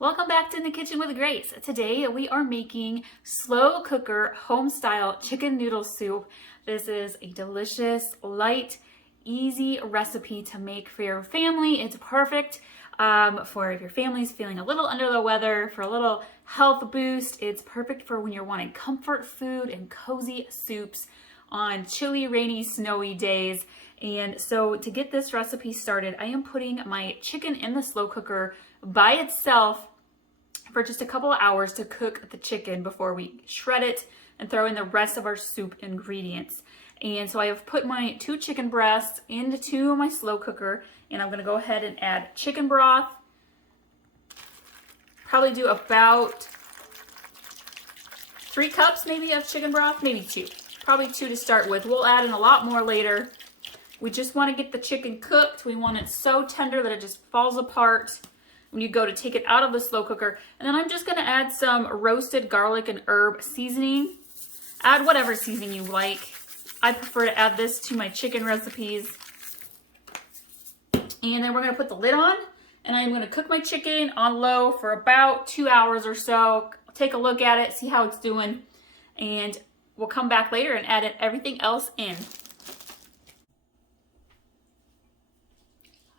Welcome back to In the Kitchen with Grace. Today we are making slow cooker home-style chicken noodle soup. This is a delicious, light, easy recipe to make for your family. It's perfect for if your family's feeling a little under the weather, for a little health boost. It's perfect for when you're wanting comfort food and cozy soups on chilly, rainy, snowy days. And so to get this recipe started, I am putting my chicken in the slow cooker by itself for just a couple of hours to cook the chicken before we shred it and throw in the rest of our soup ingredients. And so I have put my 2 chicken breasts into my slow cooker, and I'm gonna go ahead and add chicken broth. Probably do about 3 cups maybe of chicken broth, maybe 2. Probably 2 to start with. We'll add in a lot more later. We just wanna get the chicken cooked. We want it so tender that it just falls apart when you go to take it out of the slow cooker. And then I'm just gonna add some roasted garlic and herb seasoning. Add whatever seasoning you like. I prefer to add this to my chicken recipes. And then we're gonna put the lid on, and I'm gonna cook my chicken on low for about 2 hours or so. Take a look at it, see how it's doing, and we'll come back later and add everything else in.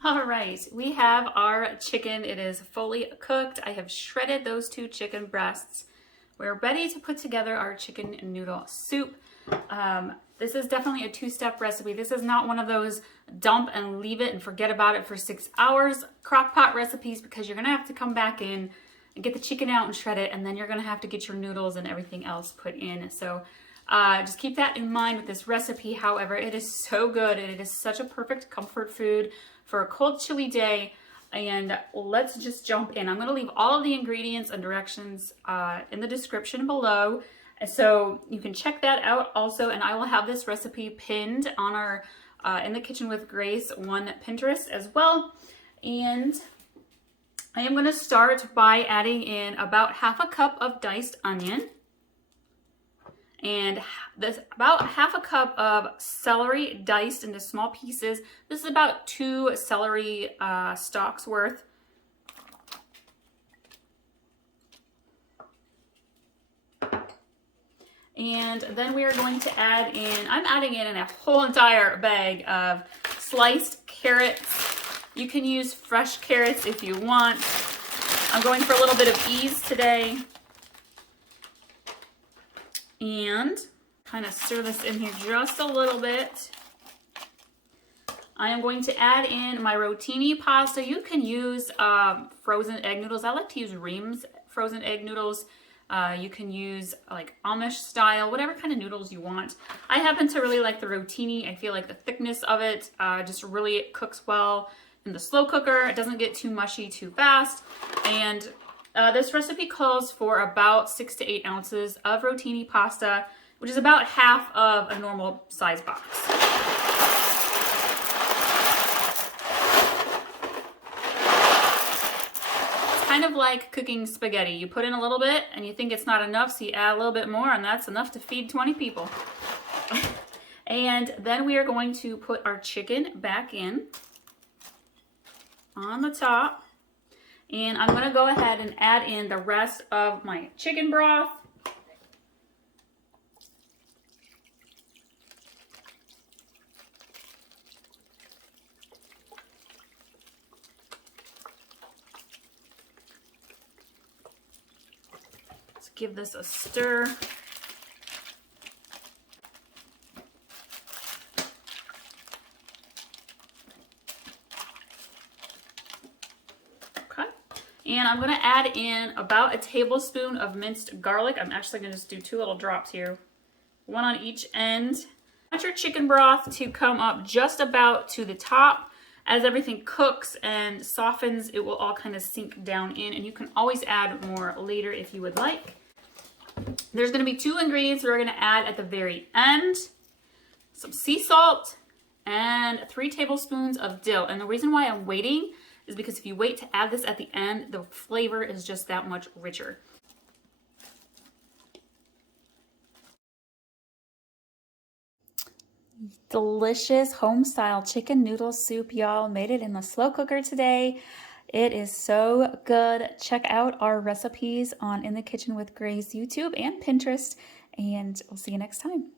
All right, we have our chicken. It is fully cooked. I have shredded those 2 chicken breasts. We're ready to put together our chicken noodle soup. This is definitely a 2-step recipe. This is not one of those dump and leave it and forget about it for 6 hours crock pot recipes, because you're gonna have to come back in and get the chicken out and shred it, and then you're gonna have to get your noodles and everything else put in. So just keep that in mind with this recipe. However, it is so good, and it is such a perfect comfort food for a cold, chilly day. And let's just jump in. I'm gonna leave all of the ingredients and directions in the description below, so you can check that out also. And I will have this recipe pinned on our In the Kitchen with Grace 1 Pinterest as well. And I am gonna start by adding in about half a cup of diced onion, and about half a cup of celery diced into small pieces. This is about 2 celery stalks worth. And then we are going to add in, I'm adding in a whole entire bag of sliced carrots. You can use fresh carrots if you want. I'm going for a little bit of ease today. And kind of stir this in here just a little bit. I am going to add in my rotini pasta. You can use frozen egg noodles. I like to use reames frozen egg noodles. You can use like Amish style, whatever kind of noodles you want. I happen to really like the rotini. I feel like the thickness of it just really cooks well in the slow cooker. It doesn't get too mushy too fast. And this recipe calls for about 6 to 8 ounces of rotini pasta, which is about half of a normal size box. It's kind of like cooking spaghetti. You put in a little bit and you think it's not enough, so you add a little bit more, and that's enough to feed 20 people. And then we are going to put our chicken back in on the top. And I'm gonna go ahead and add in the rest of my chicken broth. Let's give this a stir. And I'm gonna add in about a tablespoon of minced garlic. I'm actually gonna just do 2 little drops here, 1 on each end. I want your chicken broth to come up just about to the top. As everything cooks and softens, it will all kind of sink down in, and you can always add more later if you would like. There's gonna be 2 ingredients we're gonna add at the very end. Some sea salt and 3 tablespoons of dill. And the reason why I'm waiting is because if you wait to add this at the end, the flavor is just that much richer. Delicious home-style chicken noodle soup, y'all. Made it in the slow cooker today. It is so good. Check out our recipes on In the Kitchen with Grace YouTube and Pinterest, and we'll see you next time.